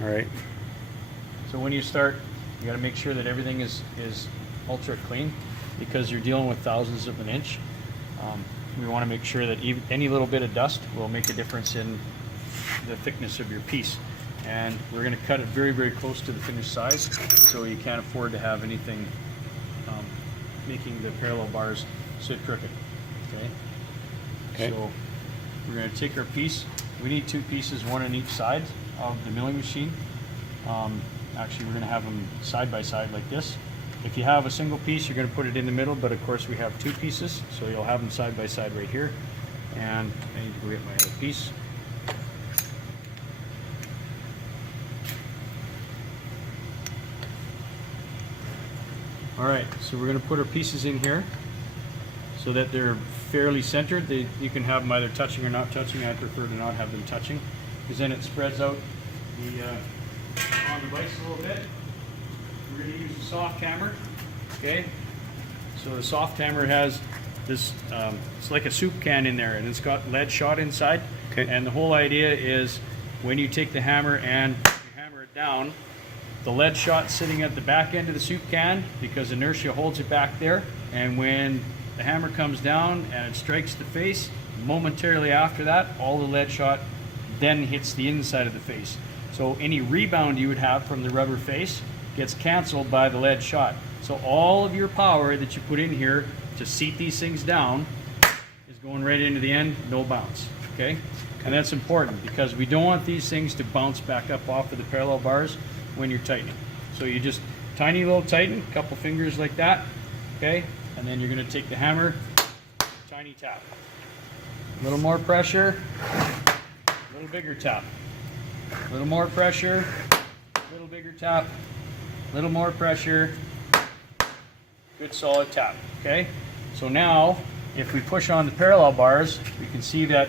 All right. So when you start, you got to make sure that everything is ultra clean, because you're dealing with thousandths of an inch. We want to make sure that even any little bit of dust will make a difference in the thickness of your piece. And we're going to cut it very, very close to the finished size, so you can't afford to have anything making the parallel bars sit crooked. Okay. So we're going to take our piece. We need two pieces, one on each side of the milling machine. Actually, we're going to have them side by side like this. If you have a single piece, you're going to put it in the middle, but of course we have two pieces, so you'll have them side by side right here. And I need to go get my other piece. All right, so we're going to put our pieces in here so that they're fairly centered. You can have them either touching or not touching. I prefer to not have them touching, because then it spreads out on the vise a little bit. We're going to use a soft hammer. Okay, so the soft hammer has this, it's like a soup can in there, and it's got lead shot inside. Okay. And the whole idea is when you take the hammer and you hammer it down, the lead shot sitting at the back end of the soup can, because inertia holds it back there, and when the hammer comes down and it strikes the face, momentarily after that, all the lead shot then hits the inside of the face. So any rebound you would have from the rubber face gets canceled by the lead shot. So all of your power that you put in here to seat these things down is going right into the end, no bounce. Okay? And that's important, because we don't want these things to bounce back up off of the parallel bars when you're tightening. So you just tiny little tighten, a couple fingers like that, okay? And then you're going to take the hammer, tiny tap. A little more pressure, a little bigger tap. A little more pressure, a little bigger tap, a little more pressure, good solid tap, okay? So now, if we push on the parallel bars, we can see that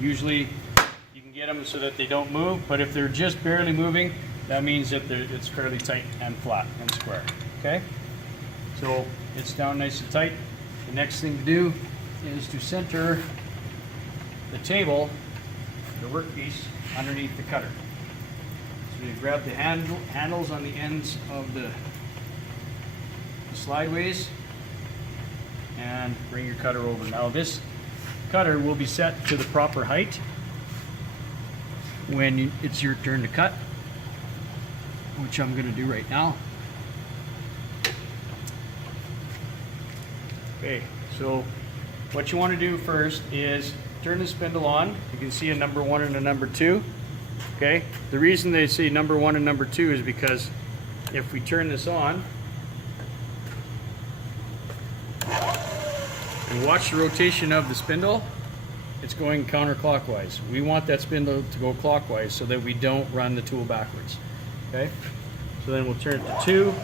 usually you can get them so that they don't move, but if they're just barely moving, that means that it's fairly tight and flat and square, okay? So it's down nice and tight. The next thing to do is to center the table, the workpiece, underneath the cutter. So you grab the handles on the ends of the slideways and bring your cutter over. Now this cutter will be set to the proper height when it's your turn to cut, which I'm going to do right now. Okay, so what you want to do first is turn the spindle on. You can see a number 1 and a number 2. Okay, the reason they say number 1 and number 2 is because if we turn this on and watch the rotation of the spindle, it's going counterclockwise. We want that spindle to go clockwise so that we don't run the tool backwards. Okay, so then we'll turn it to 2.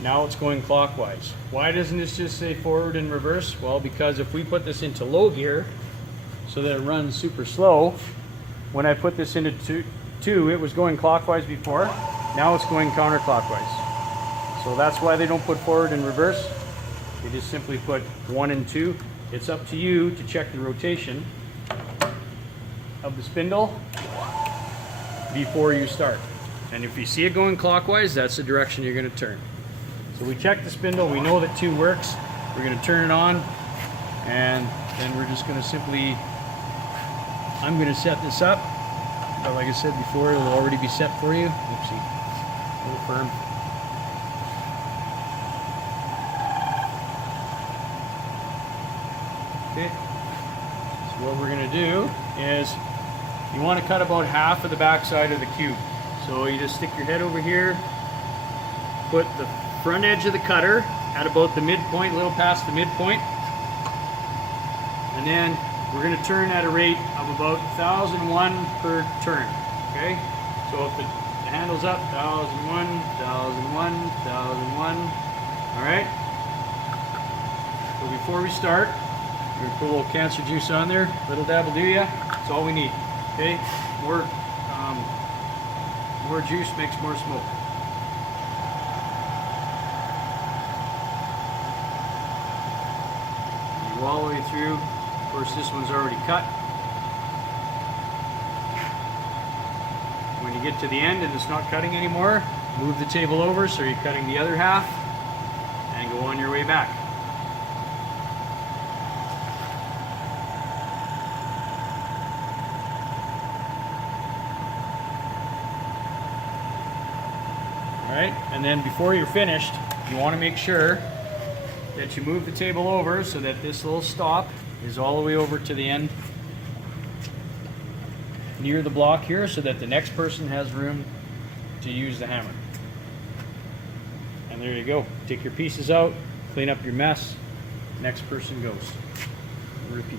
Now it's going clockwise. Why doesn't this just say forward and reverse? Well, because if we put this into low gear so that it runs super slow, when I put this into 2, it was going clockwise before. Now it's going counterclockwise. So that's why they don't put forward and reverse. They just simply put 1 and 2. It's up to you to check the rotation of the spindle before you start. And if you see it going clockwise, that's the direction you're going to turn. So we check the spindle, we know that 2 works. We're going to turn it on, and then we're just going to simply, I'm going to set this up. But like I said before, it'll already be set for you. Oopsie, a little firm. Okay, so what we're going to do is, you want to cut about half of the back side of the cube. So you just stick your head over here, put the front edge of the cutter at about the midpoint, a little past the midpoint, and then we're going to turn at a rate of about 1001 per turn. Okay, so if the handle's up, 1001, 1001, 1001. All right. So before we start, we're going to put a little cancer juice on there. Little dab will do ya. That's all we need. Okay, more juice makes more smoke. All the way through, course, this one's already cut. When you get to the end and it's not cutting anymore, move the table over so you're cutting the other half and go on your way back. Alright, and then before you're finished, you want to make sure that you move the table over so that this little stop is all the way over to the end near the block here, so that the next person has room to use the hammer. And there you go. Take your pieces out, clean up your mess, next person goes. Repeat.